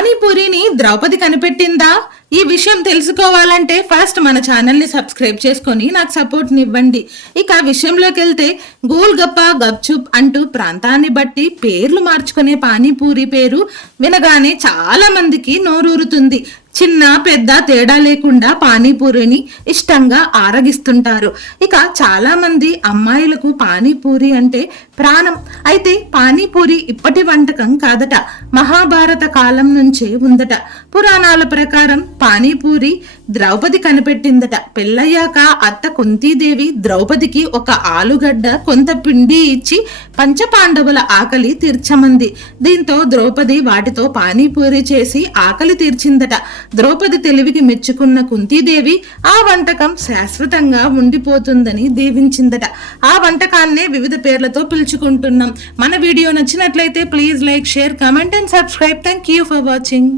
పానీపూరిని ద్రౌపది కనిపెట్టిందా? ఈ విషయం తెలుసుకోవాలంటే ఫస్ట్ మన ఛానల్ని సబ్స్క్రైబ్ చేసుకొని నాకు సపోర్ట్ని ఇవ్వండి ఇక విషయంలోకి వెళ్తే గోల్గప్ప గప్చుప్ అంటూ ప్రాంతాన్ని బట్టి పేర్లు మార్చుకునే పానీపూరి పేరు వినగానే చాలా మందికి నోరూరుతుంది. చిన్న పెద్ద తేడా లేకుండా పానీపూరిని ఇష్టంగా ఆరగిస్తుంటారు. ఇక చాలా మంది అమ్మాయిలకు పానీపూరి అంటే ప్రాణం. అయితే పానీపూరి ఇప్పటి వంటకం కాదట. మహాభారత కాలం నుంచే ఉందట. పురాణాల ప్రకారం పానీపూరి ద్రౌపది కనిపెట్టిందట. పెళ్ళయ్యాక అత్త కుంతీదేవి ద్రౌపదికి ఒక ఆలుగడ్డ కొంత పిండి ఇచ్చి పంచపాండవుల ఆకలి తీర్చమంది. దీంతో ద్రౌపది వాటితో పానీపూరి చేసి ఆకలి తీర్చిందట. ద్రౌపది తెలివికి మెచ్చుకున్న కుంతీదేవి ఆ వంటకం శాశ్వతంగా ఉండిపోతుందని దీవించిందట. ఆ వంటకాన్నే వివిధ పేర్లతో పిలుచుకుంటున్నాం. మన వీడియో నచ్చినట్లయితే please like share comment and subscribe. Thank you for watching.